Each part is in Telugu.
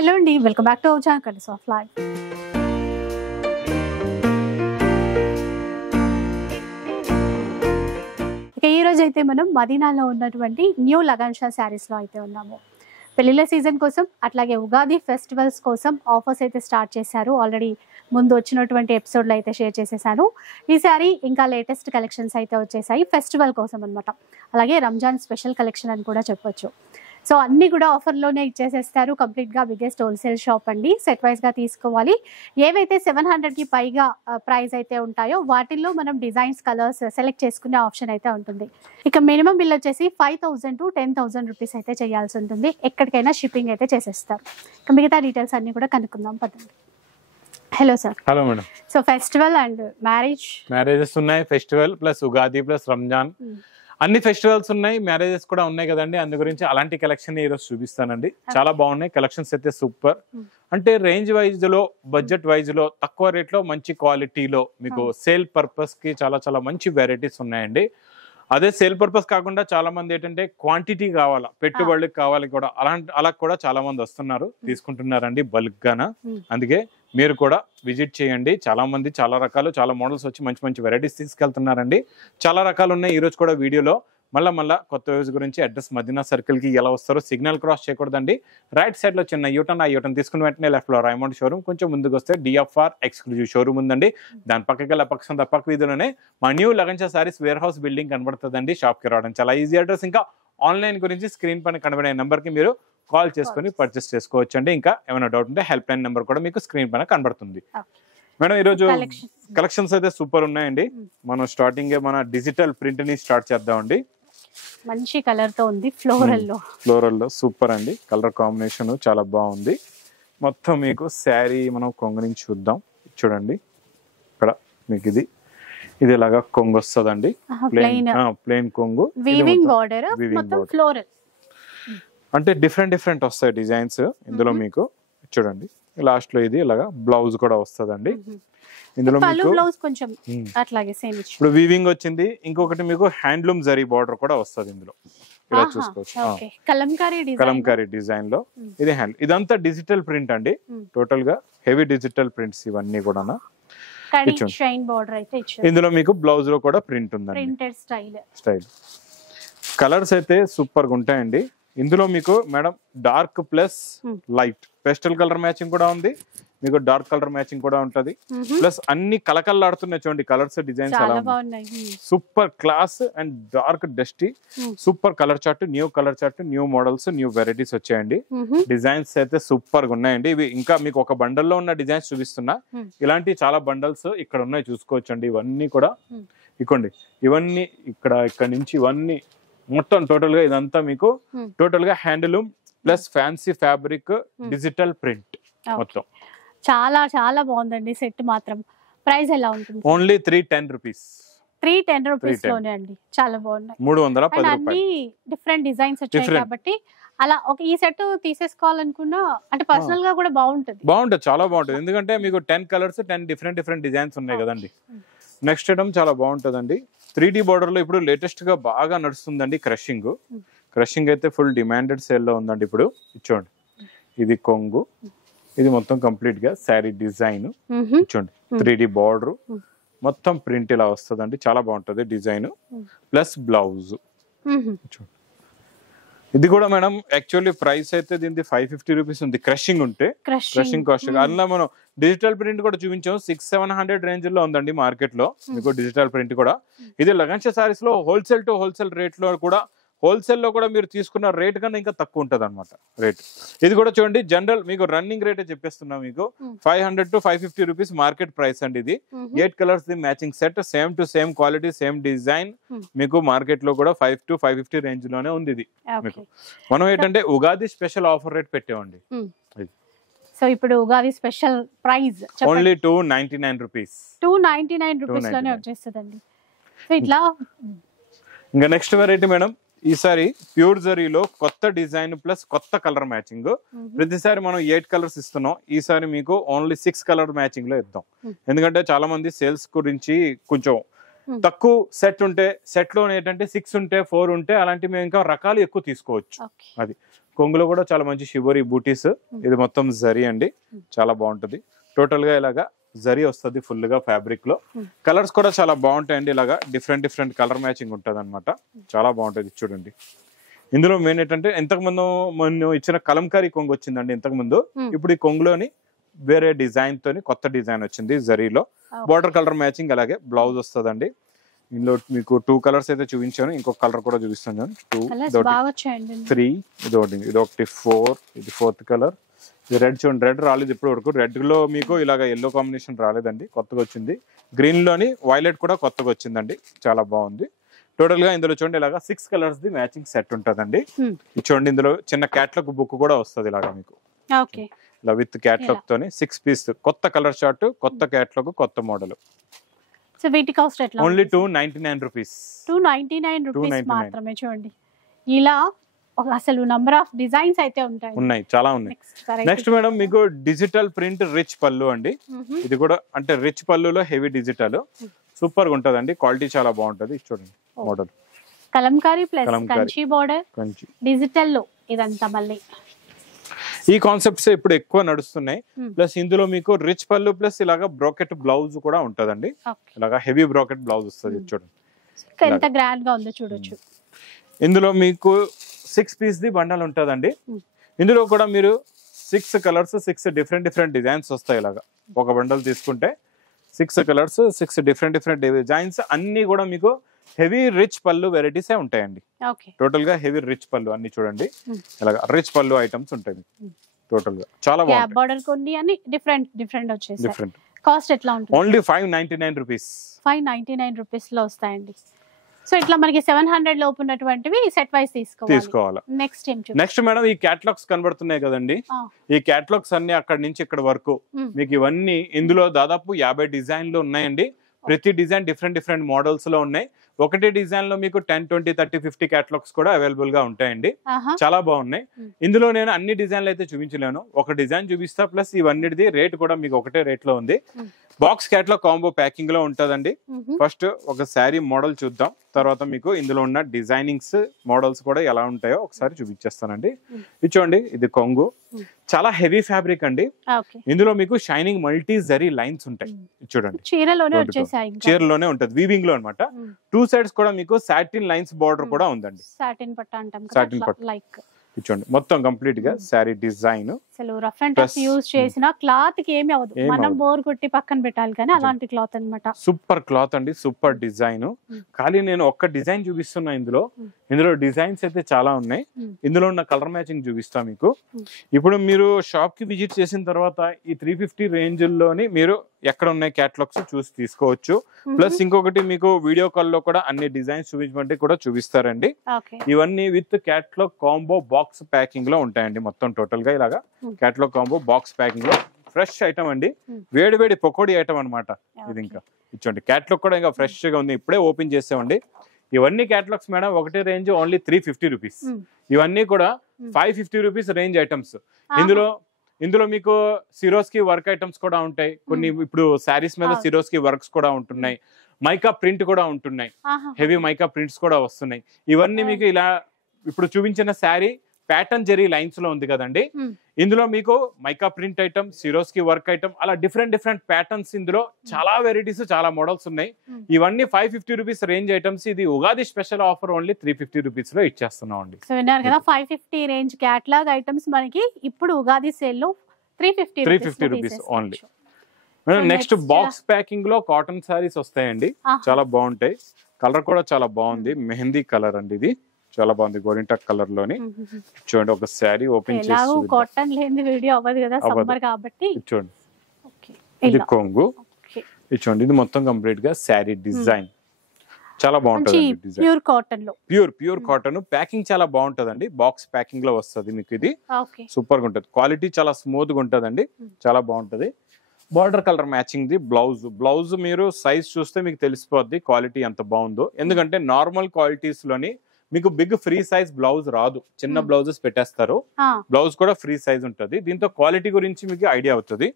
హలో అండి, welcome back to our channel colours of life. ఇక ఈ రోజు అయితే మనం మదీనాలో ఉన్నటువంటి న్యూ లగన్ షా శారీస్లో అయితే ఉన్నాము. పెళ్లిళ్ళ సీజన్ కోసం అట్లాగే ఉగాది ఫెస్టివల్స్ కోసం ఆఫర్స్ అయితే స్టార్ట్ చేశారు. ఆల్రెడీ ముందు వచ్చినటువంటి ఎపిసోడ్లో అయితే షేర్ చేసేసాను. ఈ శారీ ఇంకా లేటెస్ట్ కలెక్షన్స్ అయితే వచ్చేసాయి ఫెస్టివల్ కోసం అనమాట. అలాగే రంజాన్ స్పెషల్ కలెక్షన్ అని కూడా చెప్పొచ్చు. సో అన్నీ కూడా ఆఫర్లోనే ఇచ్చేసేస్తారు. కంప్లీట్గా బిగ్గెస్ట్ హోల్సేల్ షాప్ అండి. సెట్ వైజ్గా తీసుకోవాలి. ఏవైతే 700కి పైగా ప్రైస్ అయితే ఉంటాయో వాటిల్లో మనం డిజైన్స్, కలర్స్ సెలెక్ట్ చేసుకునే ఆప్షన్ అయితే ఉంటుంది. ఇక మినిమం బిల్ వచ్చేసి 5,000 to 10,000 రూపీస్ అయితే చేయాల్సి ఉంటుంది. ఎక్కడికైనా షిప్పింగ్ అయితే చేసేస్తారు. ఇక మిగతా డీటెయిల్స్ అన్ని కూడా కనుక్కుందాం పదండి. Hello sir. Hello madam. So festival and marriages ఉన్నాయి. Festival plus Ugadi plus Ramzan అన్ని ఫెస్టివల్స్ ఉన్నాయి, మ్యారేజెస్ కూడా ఉన్నాయి కదండి. అందు గురించి అలాంటి కలెక్షన్ ఈరోజు చూపిస్తానండి. చాలా బాగున్నాయి కలెక్షన్స్ అయితే, సూపర్. అంటే రేంజ్ వైజ్ లో, బడ్జెట్ వైజ్ లో, తక్కువ రేట్ లో, మంచి క్వాలిటీలో మీకు సేల్ పర్పస్ కి చాలా చాలా మంచి వెరైటీస్ ఉన్నాయండి. అదే సేల్ పర్పస్ కాకుండా చాలా మంది ఏంటంటే క్వాంటిటీ కావాలా, పెట్టుబడికి కావాలి కూడా, అలా కూడా చాలా మంది వస్తున్నారు, తీసుకుంటున్నారండి బల్క్ గాన. అందుకే మీరు కూడా విజిట్ చేయండి. చాలా మంది చాలా రకాలు, చాలా మోడల్స్ వచ్చి మంచి మంచి వెరైటీస్ తీసుకెళ్తున్నారండి. చాలా రకాలు ఉన్నాయి. ఈ రోజు కూడా వీడియోలో మళ్ళా కొత్త వ్యూస్ గురించి, అడ్రస్ మదీనా సర్కిల్ కి ఎలా వస్తారో, సిగ్నల్ క్రాస్ చేయకూడదండి. రైట్ సైడ్ లో చిన్న యూటర్న్, ఆ యూటర్న్ తీసుకుని వెంటనే లెఫ్ట్ లో రైమండ్ షోరూమ్, కొంచెం ముందుకు వస్తే డిఎఫ్ఆర్ ఎక్స్క్లూజివ్ షోరూమ్ ఉందండి. దాని పక్కకి పక్క వీధిలోనే మా new Lagan Shah sarees warehouse building కనబడుతుందండి. షాప్ కి రావడం చాలా ఈజీ. అడ్రస్ ఇంకా ఆన్లైన్ గురించి స్క్రీన్ పైన కనబడే నెంబర్ కి మీరు కాల్ చేసుకుని పర్చేస్ చేసుకోవచ్చు అండి. ఇంకా ఏమైనా డౌట్ ఉంటే హెల్ప్ లైన్ నెంబర్ కూడా మీకు స్క్రీన్ పైన కనబడుతుంది. మేడం ఈరోజు కలెక్షన్స్ అయితే సూపర్ ఉన్నాయండి. మనం స్టార్టింగ్ మన డిజిటల్ ప్రింట్ ని స్టార్ట్ చేద్దామండి. మంచి కలర్ తో ఉంది, ఫ్లోరల్ లో సూపర్ అండి. కలర్ కాంబినేషన్ చాలా బాగుంది. మొత్తం మీకు శారీ మనం కొంగు నుంచి చూద్దాం. చూడండి, ఇక్కడ మీకు ఇది ఇలాగా కొంగు వస్తుందండి. ప్లెయిన్ కొంగు, వీవింగ్ బార్డర్, మొత్తం ఫ్లోరల్. అంటే డిఫరెంట్ వస్తాయి డిజైన్స్ ఇందులో. మీకు చూడండి లాస్ట్ లో ఇది ఇలాగా బ్లౌజ్ కూడా వస్తుందండి. ఇందులో ఇప్పుడు వీవింగ్ వచ్చింది. ఇంకొకటి మీకు హ్యాండ్లూమ్ జరీ బార్డర్ కూడా వస్తుంది ఇందులో. ఇలా చూసుకోవచ్చు, కలంకారీ డిజైన్ లో ఇది హ్యాండ్. ఇదంతా డిజిటల్ ప్రింట్ అండి. టోటల్ గా హెవీ డిజిటల్ ప్రింట్స్ ఇవన్నీ కూడా. ఇందులో మీకు బ్లౌజ్ లో కూడా ప్రింట్ ఉందండి, స్టైల్. కలర్స్ అయితే సూపర్ గా ఉంటాయండి. ఇందులో మీకు madam dark plus light pastel colour matching కూడా ఉంది, మీకు డార్క్ కలర్ మ్యాచింగ్ కూడా ఉంటది. ప్లస్ అన్ని కలకల్లాడుతున్నాయి చూడండి కలర్స్, డిజైన్స్ అలా super class and dark dusty. Super colour chart, new colour chart, new models, new varieties వచ్చాయండి. డిజైన్స్ అయితే సూపర్ గా ఉన్నాయండి. ఇవి ఇంకా మీకు ఒక బండల్లో ఉన్న డిజైన్స్ చూపిస్తున్నా. ఇలాంటి చాలా బండల్స్ ఇక్కడ ఉన్నాయి, చూసుకోవచ్చు అండి. ఇవన్నీ కూడా ఇవ్వండి, ఇవన్నీ ఇక్కడ నుంచి ఇవన్నీ మొత్తం టోటల్ గా ఇదంతా మీకు టోటల్ గా handloom plus fancy fabric digital print మొత్తం. చాలా చాలా బాగుందండి సెట్. మాత్రం ప్రైస్ ఎలా ఉంటుంది? Only 310 rupees. 310 రూపీస్ లోనే అండి. చాలా బాగున్నాయి. 310 అన్ని డిఫరెంట్ డిజైన్స్ వచ్చాయి కాబట్టి అలా ఈ సెట్ తీసేసుకోవాలనుకున్నా అంటే పర్సనల్ గా కూడా బాగుంటుంది, చాలా బాగుంటుంది. ఎందుకంటే మీకు 10 కలర్స్, 10 డిఫరెంట్ డిజైన్స్ ఉన్నాయి కదండి. నెక్స్ట్ ఐటమ్ చాలా బాగుంటుందండి. 3D బార్డర్ లో ఇప్పుడు లేటెస్ట్ గా బాగా నడుస్తుందండి క్రషింగ్ అయితే ఫుల్ డిమాండెడ్ సేల్ లో ఉందండి ఇప్పుడు. చూడండి, ఇది కొంగు, ఇది మొత్తం కంప్లీట్ గా శారీ డిజైన్. చూడండి 3D బార్డర్ మొత్తం ప్రింట్ ఇలా వస్తుందండి. చాలా బాగుంటది డిజైన్ ప్లస్ బ్లౌజ్. చూడండి, ఇది కూడా మేడం యాక్చువల్లీ ప్రైస్ అయితే దీనికి 550 రూపీస్ ఉంది క్రషింగ్ ఉంటే. క్రషింగ్ కాస్ట్ అందులో మనం డిజిటల్ ప్రింట్ కూడా చూపించాం. 600-700 రేంజ్ లో ఉందండి మార్కెట్ లో మీకు డిజిటల్ ప్రింట్ కూడా. ఇది లగన్ షా సారీస్ లో హోల్సేల్ టు హోల్సేల్ రేట్ లో కూడా, హోల్సేల్ లో కూడా మీరు తీసుకున్న రేట్ కన్నా ఇంకా తక్కువ ఉంటది అనమాట రేట్. ఇది కూడా చూడండి, జనరల్ మీకు రన్నింగ్ రేట్ చెప్తున్నా. మీకు 500 to 550 రూపీస్ మార్కెట్ ప్రైస్ అండి. ఇది 8 colours the matching set, same to same quality, same design. మీకు మార్కెట్ లో కూడా 5 to 550 రేంజ్ లోనే ఉంది ఇది. మీకు మనం ఏంటంటే ఉగాది స్పెషల్ ఆఫర్ రేట్ పెట్టామండి. సో ఇప్పుడు Ugadi special price only 299 rupees. 299 rupees లోనే వచ్చేస్తుందండి. సో ఇట్లా ఇంకా నెక్స్ట్ వెరైటీ మేడం, ఈసారి ప్యూర్ జరీలో కొత్త డిజైన్ ప్లస్ కొత్త కలర్ మ్యాచింగ్. ప్రతిసారి మనం 8 కలర్స్ ఇస్తున్నాం, ఈసారి మీకు ఓన్లీ 6 కలర్ మ్యాచింగ్ లో ఇద్దాం. ఎందుకంటే చాలా మంది సేల్స్ గురించి కొంచెం తక్కువ సెట్ ఉంటే, సెట్ లో ఏంటంటే 6 ఉంటే 4 ఉంటే అలాంటి మేము ఇంకా రకాలు ఎక్కువ తీసుకోవచ్చు. అది కొంగులో కూడా చాలా మంచి షివోరీ బూటీస్. ఇది మొత్తం జరీ అండి, చాలా బాగుంటది. టోటల్ గా ఇలాగా జరీ వస్తుంది ఫుల్ గా ఫ్యాబ్రిక్ లో. కలర్స్ కూడా చాలా బాగుంటాయండి, ఇలాగా డిఫరెంట్ డిఫరెంట్ కలర్ మ్యాచింగ్ ఉంటది అనమాట. చాలా బాగుంటది చూడండి. ఇందులో మెయిన్ ఏంటంటే ఇంతకు ముందు మనం ఇచ్చిన కలంకారీ కొంగు వచ్చిందండి ఇంతకు ముందు. ఇప్పుడు ఈ కొంగులోని వేరే డిజైన్ తోని కొత్త డిజైన్ వచ్చింది జరీలో. బార్డర్ కలర్ మ్యాచింగ్, అలాగే బ్లౌజ్ వస్తుందండి. ఇందులో మీకు 2 కలర్స్ అయితే చూపించాను, ఇంకొక కలర్ కూడా చూపిస్తాను. 2, 3, ఇదొకటి 4, ఇది 4th కలర్. ఇది రెడ్ చూడండి, రెడ్ రాలేదు ఇప్పుడు వరకు. రెడ్ లో మీకు ఇలాగ ఎల్లో కాంబినేషన్ రాలేదండి, కొత్తగా వచ్చింది. గ్రీన్ లోని వైలెట్ కూడా కొత్తగా వచ్చిందండి, చాలా బాగుంది. టోటల్ గా ఇందులో చూడండి ఇలాగా 6 కలర్స్ ది మ్యాచింగ్ సెట్ ఉంటదండి. చూడండి ఇందులో చిన్న క్యాట్లాగ్ బుక్ కూడా వస్తుంది ఇలాగా మీకు, ఇలా విత్ క్యాట్లాగ్ తోని 6 పీస్ కొత్త కలర్ చార్ట్, కొత్త క్యాట్లాగ్, కొత్త మోడల్. సో వీటి కాస్ట్ ఎట్లా? Only 299 rupees. 299 రూపీస్ మాత్రమే. చూడండి ఇలా అసలు నంబర్ ఆఫ్ డిజైన్స్ అయితే ఉన్నాయి, చాలా ఉన్నాయి. నెక్స్ట్ మేడం మీకు డిజిటల్ ప్రింట్ రిచ్ పళ్ళు అండి. ఇది కూడా అంటే రిచ్ పళ్ళులో హెవీ డిజిటల్, సూపర్ గా ఉంటదండి. క్వాలిటీ చాలా బాగుంటది. చూడండి model Kalamkari plus Kanchi border, digital లో ఇదంతా మళ్ళీ ఈ కాన్సెప్ట్స్ ఇప్పుడు ఎక్కువ నడుస్తున్నాయి. ప్లస్ ఇందులో మీకు రిచ్ పళ్ళు ప్లస్ ఇలాగా బ్రోకెట్ బ్లౌజ్ కూడా ఉంటదండి. ఇలాగా హెవీ బ్రోకెట్ బ్లౌజ్ వస్తుంది. చూడండి ఎంత గ్రాండ్ గా ఉందో చూడొచ్చు. ఇందులో మీకు 6 పీస్ ది బండల్ ఉంటదండి. ఇందులో కూడా మీరు 6 కలర్స్, 6 డిఫరెంట్ డిఫరెంట్ డిజైన్స్ వస్తాయి. ఇలాగా ఒక బండల్ తీసుకుంటే 6 కలర్స్, 6 డిఫరెంట్ డిఫరెంట్ డిజైన్స్, అన్ని కూడా మీకు హెవీ రిచ్ పళ్ళు వెరైటీసే ఉంటాయండి. టోటల్ గా హెవీ రిచ్ పళ్ళు అన్ని చూడండి, ఇలాగా రిచ్ పళ్ళు ఐటమ్స్ ఉంటాయి టోటల్ గా. చాలా బాగుంది. బోర్డర్ కొన్ని అన్ని డిఫరెంట్ డిఫరెంట్ వచ్చేసాయి. డిఫరెంట్. కాస్ట్ ఎట్లా ఉంటుంది? Only 599 rupees. 599 రూపీస్ లో వస్తాయండి. సో ఇట్లా మనకి 700 లోపు ఉన్నటువంటివి సెట్ వైస్ తీసుకోవాలి. నెక్స్ట్ మేడం ఈ క్యాటలాగ్స్ కనబడుతున్నాయి కదండి, ఈ క్యాటలాగ్స్ అన్ని అక్కడ నుంచి ఇక్కడ వరకు మీకు ఇవన్నీ ఇందులో దాదాపు 50 డిజైన్లు ఉన్నాయండి. ప్రతి డిజైన్ డిఫరెంట్ డిఫరెంట్ మోడల్స్ లో ఉన్నాయి. ఒకటి డిజైన్ లో మీకు 10, 20, 30, 50 క్యాటలాగ్స్ కూడా అవైలబుల్ గా ఉంటాయండి. చాలా బాగున్నాయి. ఇందులో నేను అన్ని డిజైన్లు అయితే చూపించలేను, ఒక డిజైన్ చూపిస్తా. ప్లస్ ఇవన్నిటిది రేట్ కూడా మీకు ఒకటే రేట్ లో ఉంది. బాక్స్ క్యాటలాగ్ కాంబో ప్యాకింగ్ లో ఉంటదండి. ఫస్ట్ ఒక శారీ మోడల్ చూద్దాం, తర్వాత మీకు ఇందులో ఉన్న డిజైనింగ్స్ మోడల్స్ కూడా ఎలా ఉంటాయో ఒకసారి చూపించేస్తానండి. ఇది చూడండి, ఇది కొంగు, చాలా హెవీ ఫ్యాబ్రిక్ అండి. ఇందులో మీకు షైనింగ్ మల్టీ జరీ లైన్స్ ఉంటాయి. చూడండి చీరలోనే ఉంటది, వీవింగ్ లో అన్నమాట. 2 సైడ్స్ కూడా మీకు సాటిన్ లైన్స్ బార్డర్ కూడా ఉందండి. సాటిన్ పట్టు చూడండి, మొత్తం కంప్లీట్ గా శారీ డిజైన్. అసలు రఫ్ అండ్ టఫ్ యూజ్ చేసిన క్లాత్ కి ఏమి అవ్వదు, మనం బోర్ కొట్టి పక్కన పెట్టాలి కానీ అలాంటి క్లాత్ అన్నమాట. సూపర్ క్లాత్ అండి, సూపర్ డిజైన్. కానీ నేను ఒక్క డిజైన్ చూపిస్తున్నా, ఇందులో డిజైన్స్ అయితే చాలా ఉన్నాయి. ఇందులో ఉన్న కలర్ మ్యాచింగ్ చూపిస్తా మీకు. ఇప్పుడు మీరు షాప్ కి విజిట్ చేసిన తర్వాత ఈ 350 రేంజ్ లోని మీరు ఎక్కడ ఉన్నాయి క్యాటలాగ్స్ చూసి తీసుకోవచ్చు. ప్లస్ ఇంకొకటి మీకు వీడియో కాల్ లో కూడా అన్ని డిజైన్స్ చూపించమంటే కూడా చూపిస్తారండి. ఇవన్నీ with catalogue combo box packing లో ఉంటాయండి. మొత్తం టోటల్ గా ఇలాగా క్యాటలాగ్ కాంబో బాక్స్ ప్యాకింగ్ లో ఫ్రెష్ ఐటమ్ అండి, వేడి వేడి పకోడీ ఐటమ్ అనమాట ఇది. ఇంకా ఇచ్చండి క్యాటలాగ్ కూడా ఇంకా ఫ్రెష్ గా ఉంది, ఇప్పుడే ఓపెన్ చేసామండి. ఇవన్నీ క్యాటలాగ్స్ మేడం ఒకటి రేంజ్ ఓన్లీ 350 రూపీస్. ఇవన్నీ కూడా 550 రూపీస్ రేంజ్ ఐటమ్స్. ఇందులో మీకు సిరోస్కి వర్క్ ఐటమ్స్ కూడా ఉంటాయి కొన్ని. ఇప్పుడు శారీస్ మీద సిరోస్కి వర్క్స్ కూడా ఉంటున్నాయి, మైకా ప్రింట్ కూడా ఉంటున్నాయి, హెవీ మైకా ప్రింట్స్ కూడా వస్తున్నాయి. ఇవన్నీ మీకు ఇలా ఇప్పుడు చూపించిన శారీ ప్యాటర్న్ జెరీ లైన్స్ లో ఉంది కదండి. ఇందులో మీకు mica print item, Swarovski work item, అలా డిఫరెంట్ డిఫరెంట్ ప్యాటర్న్స్. ఇందులో చాలా వెరైటీస్, చాలా మోడల్స్ ఉన్నాయి. ఇవన్నీ 550 రూపీస్ రేంజ్ ఐటమ్స్. ఇది Ugadi special offer only 350 rupees లో ఇచ్చేస్తున్నాం అండి. సో విన్నారు కదా, 550 రేంజ్ క్యాటలాగ్ ఐటమ్స్ మనకి ఇప్పుడు ఉగాది సేల్ లో 350 rupees only. Next box packing లో కాటన్ సారీస్ వస్తాయండి, చాలా బాగుంటాయి. కలర్ కూడా చాలా బాగుంది, మెహందీ కలర్ అండి. ఇది చాలా బాగుంది, గోరింటాక్ కలర్ లోని. చూడండి ఒక శారీ ఓపెన్ చేసి, కాటన్ లేని వీడియో అవ్వదు కదా సమ్మర్ కాబట్టి. చూడండి ఇది కొంగు, ఇది చూడండి, ఇది మొత్తం కంప్లీట్ గా శారీ డిజైన్ చాలా బాగుంటది. ప్యూర్ కాటన్ లో, ప్యూర్ కాటన్ ప్యాకింగ్ చాలా బాగుంటదండి. బాక్స్ ప్యాకింగ్ లో వస్తుంది మీకు. ఇది సూపర్ గా ఉంటది, క్వాలిటీ చాలా స్మూత్ గా ఉంటదండి, చాలా బాగుంటది. Border colour matching the blouse మీరు సైజ్ చూస్తే మీకు తెలిసిపోద్ది క్వాలిటీ ఎంత బాగుందో. ఎందుకంటే నార్మల్ క్వాలిటీస్ లోని మీకు బిగ్ ఫ్రీ సైజ్ బ్లౌజ్ రాదు, చిన్న బ్లౌజెస్ పెట్టేస్తారు. బ్లౌజ్ కూడా ఫ్రీ సైజ్ ఉంటుంది. దీంతో క్వాలిటీ గురించి మీకు ఐడియా అవుతుంది.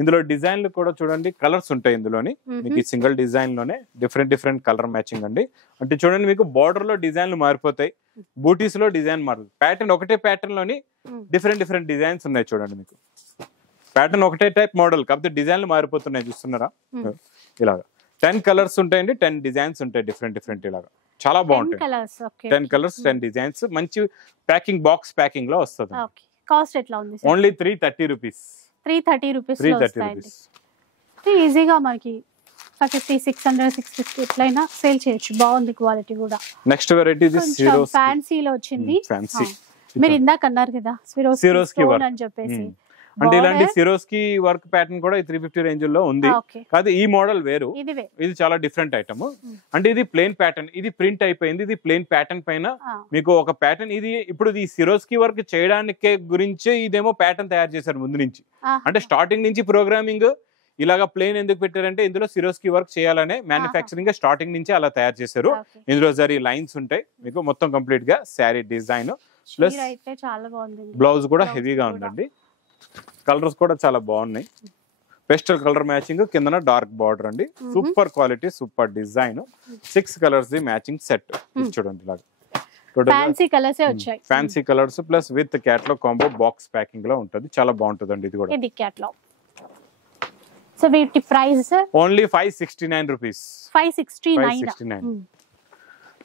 ఇందులో డిజైన్లు కూడా చూడండి, కలర్స్ ఉంటాయి ఇందులోని. మీకు సింగిల్ డిజైన్ లోనే డిఫరెంట్ కలర్ మ్యాచింగ్ అండి. అంటే చూడండి, మీకు బార్డర్ లో డిజైన్లు మారిపోతాయి, బూటీస్ లో డిజైన్ మారుతుంది. ప్యాటర్న్ ఒకటే ప్యాటర్న్ లోని డిఫరెంట్ డిజైన్స్ ఉన్నాయి. చూడండి, మీకు ప్యాటర్న్ ఒకటే టైప్ మోడల్, కాకపోతే డిజైన్లు మారిపోతున్నాయి. చూస్తున్నారా? ఇలాగా 10 కలర్స్ ఉంటాయండి, 10 డిజైన్స్ ఉంటాయి డిఫరెంట్ ఇలాగా. చాలా బాగుంటాయి. 10 కలర్స్ 10 డిజైన్స్. మంచి ప్యాకింగ్, బాక్స్ ప్యాకింగ్ లో వస్తుంది. కాస్ట్ ఎట్లా ఉంది? Only 330 rupees. 330 రూపీస్ ఈజీగా మనకి 550, 600, 650 ఎట్లయినా సేల్ చేయొచ్చు. బాగుంది క్వాలిటీ కూడా. నెక్స్ట్ వెరైటీ ఫ్యాన్సీలో వచ్చింది. మీరు ఇందాక అన్నారు కదా సిరోస్కి అని చెప్పేసి, అంటే ఇలాంటి సిరోస్కి వర్క్ ప్యాటర్న్ కూడా 350 రేంజ్ లో ఉంది. కాదు, ఈ మోడల్ వేరు, ఇది చాలా డిఫరెంట్ ఐటమ్. అంటే ఇది ప్లెయిన్ ప్యాటర్న్, ఇది ప్రింట్ అయిపోయింది. ఇది ప్లెయిన్ ప్యాటర్న్ పైన మీకు ఒక ప్యాటర్న్. ఇది ఇప్పుడు ఈ సిరోస్కి వర్క్ చేయడానికి గురించి ఇదేమో ప్యాటర్న్ తయారు చేశారు ముందు నుంచి. అంటే స్టార్టింగ్ నుంచి ప్రోగ్రామింగ్ ఇలాగా ప్లెయిన్ ఎందుకు పెట్టారంటే ఇందులో సిరోస్కి వర్క్ చేయాలనే మ్యానుఫ్యాక్చరింగ్ స్టార్టింగ్ నుంచి అలా తయారు చేశారు. ఇందులో జరీ లైన్స్ ఉంటాయి మీకు. మొత్తం కంప్లీట్ గా శారీ డిజైన్ ప్లస్ బ్లౌజ్ కూడా హెవీగా ఉందండి. కలర్స్ కూడా చాలా బాగున్నాయి. పెస్టల్ కలర్ మ్యాచింగ్, కిందన డార్క్ బార్డర్ అండి. Super quality, super design. 6 colours the matching set. చూడండి, ఇలాగా fancy colours plus with catalogue combo box packing లో ఉంటుంది. చాలా బాగుంటుంది అండి. ఇది కూడా సో వీటి price only 569 rupees. 569.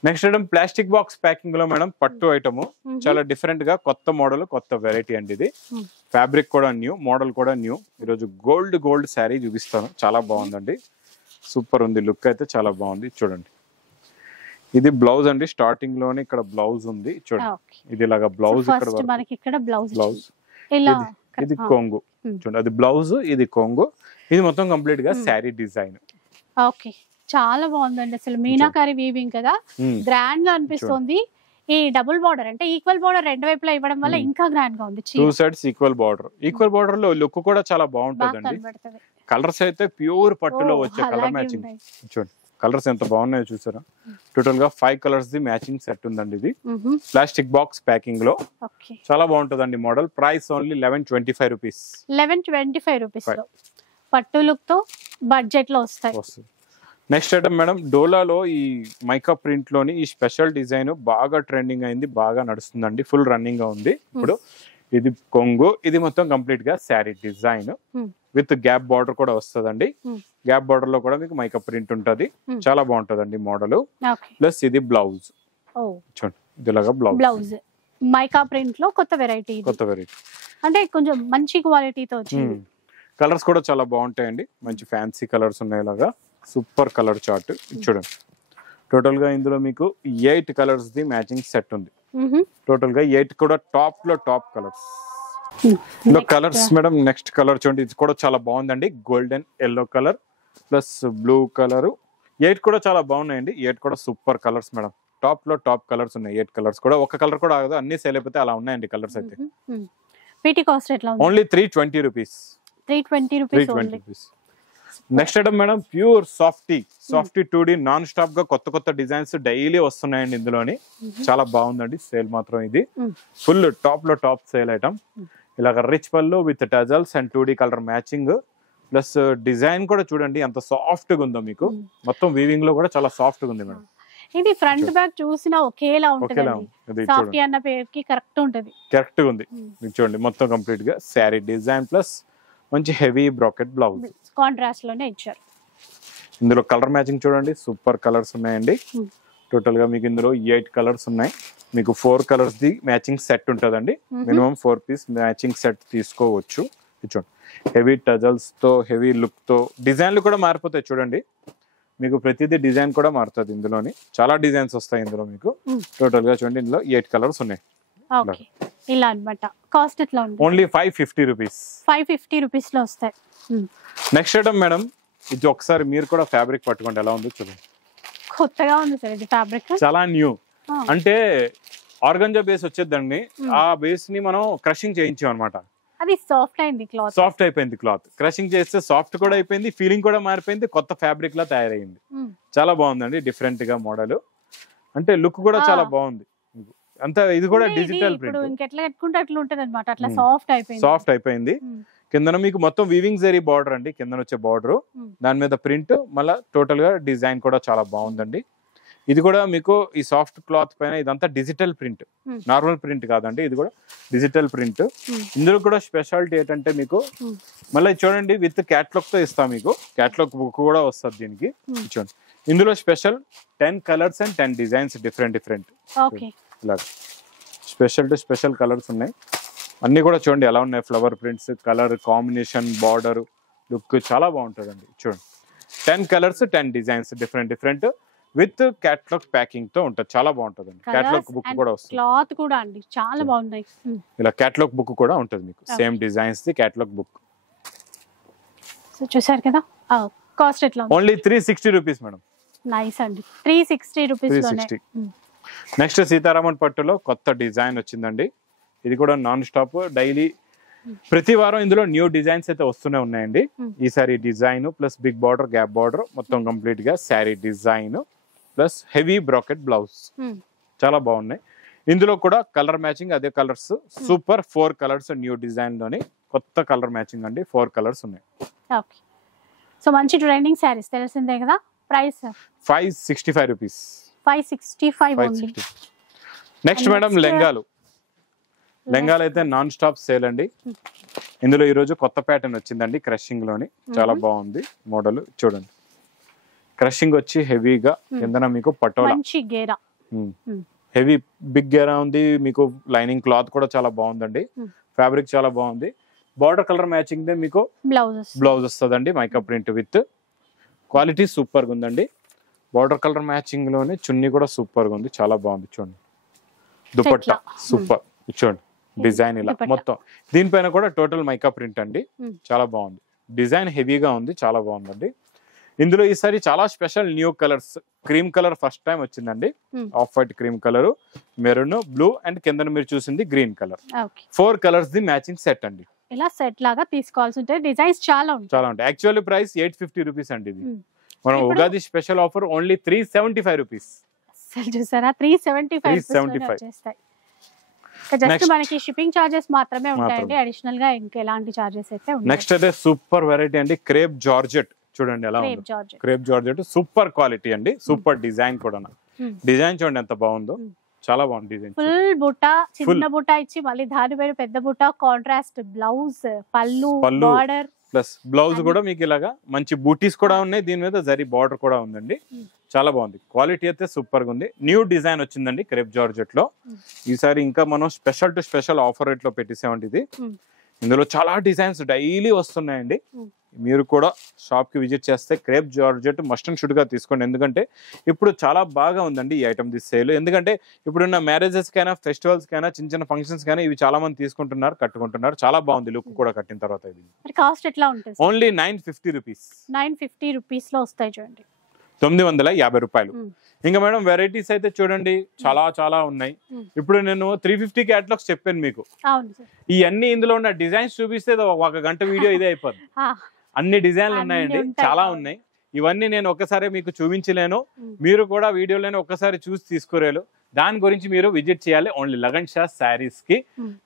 Next item plastic box packing లో మేడం, పట్టు ఐటమ్. చాలా డిఫరెంట్ గా కొత్త మోడల్, కొత్త వెరైటీ అండి. ఇది ఫ్యాబ్రిక్ కూడా న్యూ, మోడల్ కూడా న్యూ. ఈరోజు గోల్డ్ శారీ చూపిస్తాను. చాలా బాగుందండి, సూపర్ ఉంది. లుక్ అయితే చాలా బాగుంది. చూడండి, ఇది బ్లౌజ్ అండి. స్టార్టింగ్ లోనే ఇక్కడ బ్లౌజ్ ఉంది. చూడండి, ఇది ఇలాగా బ్లౌజ్. ఇక్కడ బ్లౌజ్, ఇది కొంగు. చూడండి, అది బ్లౌజ్, ఇది కొంగు. ఇది మొత్తం కంప్లీట్ గా శారీ డిజైన్. ఓకే, చాలా బాగుందండి. అసలు మీనాకారి వీవింగ్ కదా, గ్రాండ్ గా అనిపిస్తుంది. ఈ డబుల్ బార్డర్ అంటే ఈక్వల్ బార్డర్ రెండు వైపులా ఇవ్వడం వల్ల ఇంకా గ్రాండ్ గా ఉంది. 2 సైడ్స్ ఈక్వల్ బార్డర్ లో లుక్ కూడా చాలా బాగుంటుందండి. కలర్స్ అయితే ప్యూర్ పట్టులో వచ్చే కలర్ మ్యాచింగ్. చూడండి, కలర్స్ ఎంత బాగున్నాయో చూసారా? టోటల్ గా 5 కలర్స్ ది మ్యాచింగ్ సెట్ ఉందండి. ఇది ప్లాస్టిక్ బాక్స్ ప్యాకింగ్ లో చాలా బాగుంటుందండి model. Price only 1125 rupees. 1125 rupees లో పట్టు లుక్ తో బడ్జెట్ లో వస్తాయి. నెక్స్ట్ ఐటమ్ మేడం, డోలాలో ఈ మైకా ప్రింట్ లోని ఈ స్పెషల్ డిజైన్ బాగా ట్రెండింగ్ అయింది, బాగా నడుస్తుందండి. ఫుల్ రన్నింగ్ గా ఉంది ఇప్పుడు. ఇది కొంగు, ఇది మొత్తం కంప్లీట్ గా saree design with gap border కూడా వస్తుందండి. గ్యాప్ బార్డర్ లో కూడా మీకు మైకా ప్రింట్ ఉంటది. చాలా బాగుంటదండి మోడల్. ప్లస్ ఇది బ్లౌజ్. చూడండి, ఇదిలాగా బ్లౌజ్ మైకా ప్రింట్ లో కొత్త వెరైటీ. అంటే కొంచెం మంచి క్వాలిటీతో వచ్చింది. కలర్స్ కూడా చాలా బాగుంటాయండి. మంచి ఫ్యాన్సీ కలర్స్ ఉన్నాయి. ఇలాగా సూపర్ కలర్ చార్ట్. చూడండి, టోటల్ గా ఇందులో మీకు 8 కలర్స్ ది మ్యాచింగ్ సెట్ ఉంది. టోటల్ గా 8 కూడా టాప్ లో టాప్ కలర్స్. ఇందులో కలర్స్ మేడం, నెక్స్ట్ కలర్ చూడండి, ఇది కూడా చాలా బాగుందండి. Golden yellow colour plus blue colour. 8 కూడా చాలా బాగున్నాయండి. 8 కూడా సూపర్ కలర్స్ మేడం. టాప్ లో టాప్ కలర్స్ ఉన్నాయి. 8 కలర్స్ కూడా, ఒక కలర్ కూడా ఆగదు, అన్ని సేల్ అయిపోతే అలా ఉన్నాయండి కలర్స్ అయితే. వీటి కాస్ట్ ఎట్లా ఉంది? Only 320 rupees. 320 rupees. Next item madam, pure softy 2D non stop గా కొత్త డిజైన్స్ డైలీ వస్తున్నాయండి ఇందులోని. చాలా బాగుందండి. సేల్ మాత్రం ఇది ఫుల్ టాప్ లో టాప్ సేల్ ఐటమ్. ఇలాగ రిచ్ పళ్ళు with tassels and 2D colour matching plus design కూడా చూడండి ఎంత సాఫ్ట్ గా ఉందో. మీకు మొత్తం వీవింగ్ లో కూడా చాలా సాఫ్ట్ గా ఉంది మేడం. ఇది ఫ్రంట్ బ్యాక్ చూసినా ఒకేలా ఉంటుంది. సాఫ్టీ అన్న పేరుకి కరెక్ట్ ఉంటుంది. కరెక్ట్ గా ఉంది. చూడండి, మొత్తం కంప్లీట్ గా శారీ డిజైన్ ప్లస్ మంచి హెవీ బ్రాకెట్ బ్లౌజ్ కాంట్రాస్ట్ లోనే ఇచ్చారు. ఇందులో కలర్ మ్యాచింగ్ చూడండి, సూపర్ కలర్స్ ఉన్నాయండి. టోటల్ గా మీకు ఇందులో 8 కలర్స్ ఉన్నాయి. మీకు 4 కలర్స్ ది మ్యాచింగ్ సెట్ ఉంటుందండి. మినిమం 4 పీస్ మ్యాచింగ్ సెట్ తీసుకోవచ్చు. చూడండి, హెవీ టజల్స్ తో, హెవీ లుక్ తో. డిజైన్లు కూడా మారిపోతాయి చూడండి. మీకు ప్రతిదీ డిజైన్ కూడా మారుతుంది ఇందులోని. చాలా డిజైన్స్ వస్తాయి ఇందులో మీకు. టోటల్ గా చూడండి, ఇందులో 8 కలర్స్ ఉన్నాయి. ఇలా అన్నమాట. కాస్ట్ ఎట్లా ఉంది? Only 550 rupees. 550 రూపీస్ లో వస్తాయి. నెక్స్ట్ ఐటమ్ మేడం, ఇది ఒకసారి మీరు కూడా ఫ్యాబ్రిక్ పట్టుకోండి, ఎలా ఉంది చూడండి. కొత్తగా ఉంది సార్ ఇది ఫ్యాబ్రిక్. చాలా న్యూ. అంటే ఆర్గంజా బేస్ వచ్చేదండి. ఆ బేస్ ని మనం క్రషింగ్ చేయించాం అనమాట. అది సాఫ్ట్ అయింది క్లాత్. సాఫ్ట్ అయిపోయింది క్లాత్. క్రషింగ్ చేస్తే సాఫ్ట్ కూడా అయిపోయింది, ఫీలింగ్ కూడా మారిపోయింది, కొత్త ఫ్యాబ్రిక్ లా తయారైంది. చాలా బాగుందండి, డిఫరెంట్ గా మోడల్. అంటే లుక్ కూడా చాలా బాగుంది. అంతా ఇది కూడా ఇది డిజిటల్ ఇప్పుడు ప్రింట్, ఇంకెట్లా కట్టుకుంటే అట్లా ఉంటది అనమాట, అట్లా సాఫ్ట్ అయిపోయింది. సాఫ్ట్ అయిపోయింది. కిందన మీకు మొత్తం వీవింగ్ జరీ బార్డర్ అండి, కింద వచ్చే బార్డర్, దాని మీద ప్రింట్, మళ్ళీ టోటల్ గా డిజైన్ కూడా చాలా బాగుందండి. ఇది కూడా మీకు ఈ సాఫ్ట్ క్లాత్ పైన ఇదంతా డిజిటల్ ప్రింట్, నార్మల్ ప్రింట్ కాదండి, ఇది కూడా డిజిటల్ ప్రింట్. ఇందులో కూడా స్పెషాలిటీ ఏంటంటే మీకు మళ్ళీ చూడండి విత్ క్యాట్లాగ్ తో ఇస్తాం, మీకు క్యాట్లాగ్ బుక్ కూడా వస్తుంది దీనికి. చూడండి ఇందులో special 10 colours and 10 designs different ఇలా స్పెషల్ టు స్పెషల్ కలర్స్ ఉన్నాయి. అన్ని కూడా చూడండి ఎలా ఉన్నాయి, flower prints, colour combination, border look చాలా బాగుంటుందండి. చూడండి 10 colours 10 designs different with catalogue packing తో ఉంటుంది, చాలా బాగుంటుందండి. క్యాట్లాగ్ బుక్ కూడా వస్తుంది, క్లాత్ కూడా అండి చాలా బాగున్నాయి. ఇలా క్యాట్లాగ్ బుక్ కూడా ఉంటుంది మీకు, same designs the catalogue book. So చూసారు కదా, కాస్ట్ ఎట్లా? Only 360 rupees madam. నైస్ అండి, 360 రూపీస్ లోనే. నెక్స్ట్ సీతారామన్ పట్టులో కొత్త డిజైన్ వచ్చిందండి. ఇది కూడా నాన్ స్టాప్ డైలీ ప్రతి వారం ఇందులో న్యూ డిజైన్స్ అయితే వస్తూనే ఉన్నాయండి. ఈసారి design plus big border, gap border, మొత్తం కంప్లీట్ గా saree design plus heavy bracket blouse, చాలా బాగున్నాయి. ఇందులో కూడా కలర్ మ్యాచింగ్ అదే colours, super 4 colours new design లోని కొత్త కలర్ మ్యాచింగ్ అండి, 4 కలర్స్ ఉన్నాయి. ఓకే, సో మంచి ట్రెండింగ్ శారీస్ తెలిసిందే కదా. Price 565 rupees. 565 only. Next madam లెంగాలు అయితే నాన్ స్టాప్ సేల్ అండి. ఇందులో ఈ రోజు కొత్త ప్యాటర్న్ వచ్చిందండి, క్రషింగ్ లోని, చాలా బాగుంది మోడల్. చూడండి క్రషింగ్ వచ్చి హెవీగా, కిందన మీకు పటోలా మంచి గేరా, హెవీ బిగ్ గేరా ఉంది మీకు. లైనింగ్ క్లాత్ కూడా చాలా బాగుందండి, ఫ్యాబ్రిక్ చాలా బాగుంది. బార్డర్ కలర్ మ్యాచింగ్ దే మీకు బ్లౌజ్ వస్తుందండి, mica print with quality super గా ఉందండి. బార్డర్ కలర్ మ్యాచింగ్ లోనే చున్నీ కూడా సూపర్ గా ఉంది, చాలా బాగుంది. చూడండి దుపట్టా సూపర్, చూడండి డిజైన్ ఇలా మొత్తం. దీనిపైన కూడా టోటల్ మైకా ప్రింట్ అండి, చాలా బాగుంది. డిజైన్ హెవీగా ఉంది, చాలా బాగుందండి. ఇందులో ఈసారి చాలా special new colours. Cream colour first time వచ్చిందండి, off white cream colour, maroon, blue and కింద మీరు చూసింది green colour. 4 colours the matching set అండి. ఇలా సెట్ లాగా తీసుకోవాల్సి ఉంటాయి, డిజైన్స్ చాలా ఉంటాయి. యాక్చువల్లీ ప్రైస్ 850 రూపీస్ అండి. ఇది మనం Ugadi special offer only 375 rupees. చూసారా, 375 వచ్చేస్తాయి. జస్ట్ మనకి షిప్పింగ్ చార్జెస్ మాత్రమే ఉంటాయండి, అడిషనల్ గా ఇంకా ఎలాంటి చార్జెస్ అయితే ఉండవు. నెక్స్ట్ అయితే సూపర్ వెరైటీ అండి, క్రేప్ జార్జెట్. చూడండి ఎలా ఉంది, క్రేప్ జార్జెట్ సూపర్ క్వాలిటీ అండి, సూపర్ డిజైన్ కూడా. డిజైన్ చూడండి ఎంత బాగుందో, చాలా బాగుంది డిజైన్. ఫుల్ బుట్ట, చిన్న బుట్ట ఇచ్చి మళ్ళీ దాని పైన పెద్ద బుట్ట, కాంట్రాస్ట్ బ్లౌజ్, పళ్ళు, బార్డర్ ప్లస్ బ్లౌజ్ కూడా మీకు ఇలాగా మంచి బూటీస్ కూడా ఉన్నాయి, దీని మీద జరీ బార్డర్ కూడా ఉందండి, చాలా బాగుంది. క్వాలిటీ అయితే సూపర్ గా ఉంది. న్యూ డిజైన్ వచ్చిందండి క్రేప్ జార్జెట్ లో. ఈసారి ఇంకా మనం special to special offer rate లో పెట్టేసామండి ఇది. ఇందులో చాలా డిజైన్స్ డైలీ వస్తున్నాయండి. మీరు కూడా షాప్ కి విజిట్ చేస్తే crepe georgette must and should గా తీసుకోండి, ఎందుకంటే ఇప్పుడు చాలా బాగా ఉందండి ఈ ఐటమ్ ది సేల్. ఎందుకంటే ఇప్పుడున్న మ్యారేజెస్ కైనా, ఫెస్టివల్స్ కైనా, చిన్న చిన్న ఫంక్షన్స్ కైనా ఇవి చాలా మంది తీసుకుంటున్నారు, కట్టుకుంటున్నారు, చాలా బాగుంది లుక్ కూడా కట్టిన తర్వాత. ఇది కాస్ట్ ఎట్లా ఉంటుంది? Only 950 rupees. 950 రూపీస్ లో వస్తాయి చూడండి, 950 రూపాయలు. ఇంకా మేడం వెరైటీస్ అయితే చూడండి చాలా చాలా ఉన్నాయి. ఇప్పుడు నేను 350 క్యాటలాగ్స్ చెప్పాను మీకు, ఇవన్నీ ఇందులో ఉన్న డిజైన్స్ చూపిస్తే 1 గంట వీడియో ఇదే అయిపోద్ది. అన్ని డిజైన్లు ఉన్నాయండి, చాలా ఉన్నాయి. ఇవన్నీ నేను ఒక్కసారి మీకు చూపించలేను, మీరు కూడా వీడియోలోనే ఒక్కసారి చూసి తీసుకోలేరు. దాని గురించి మీరు విజిట్ చేయాలి ఓన్లీ లగన్ షా శారీస్ కి.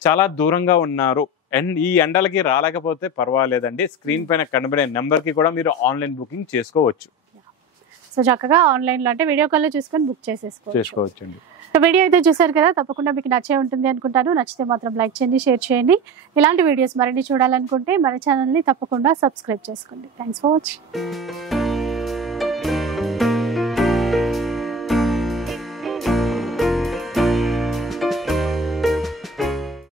చాలా దూరంగా ఉన్నారు అండ్ ఈ ఎండలకి రాలేకపోతే పర్వాలేదండి, స్క్రీన్ పైన కనబడే నెంబర్ కి కూడా మీరు ఆన్లైన్ బుకింగ్ చేసుకోవచ్చు. సో చక్కగా ఆన్లైన్ లో అంటే వీడియో కాల్ లో చూసుకొని బుక్ చేసుకోవచ్చు అండి. సో వీడియో అయితే చూసారు కదా, తప్పకుండా మీకు నచ్చే ఉంటుంది అనుకుంటాను. నచ్చితే మాత్రం లైక్ చేయండి, షేర్ చేయండి. ఇలాంటి వీడియోస్ మరిన్ని చూడాలనుకుంటే మన ఛానల్ని తప్పకుండా సబ్స్క్రైబ్ చేసుకోండి. Thanks for watching.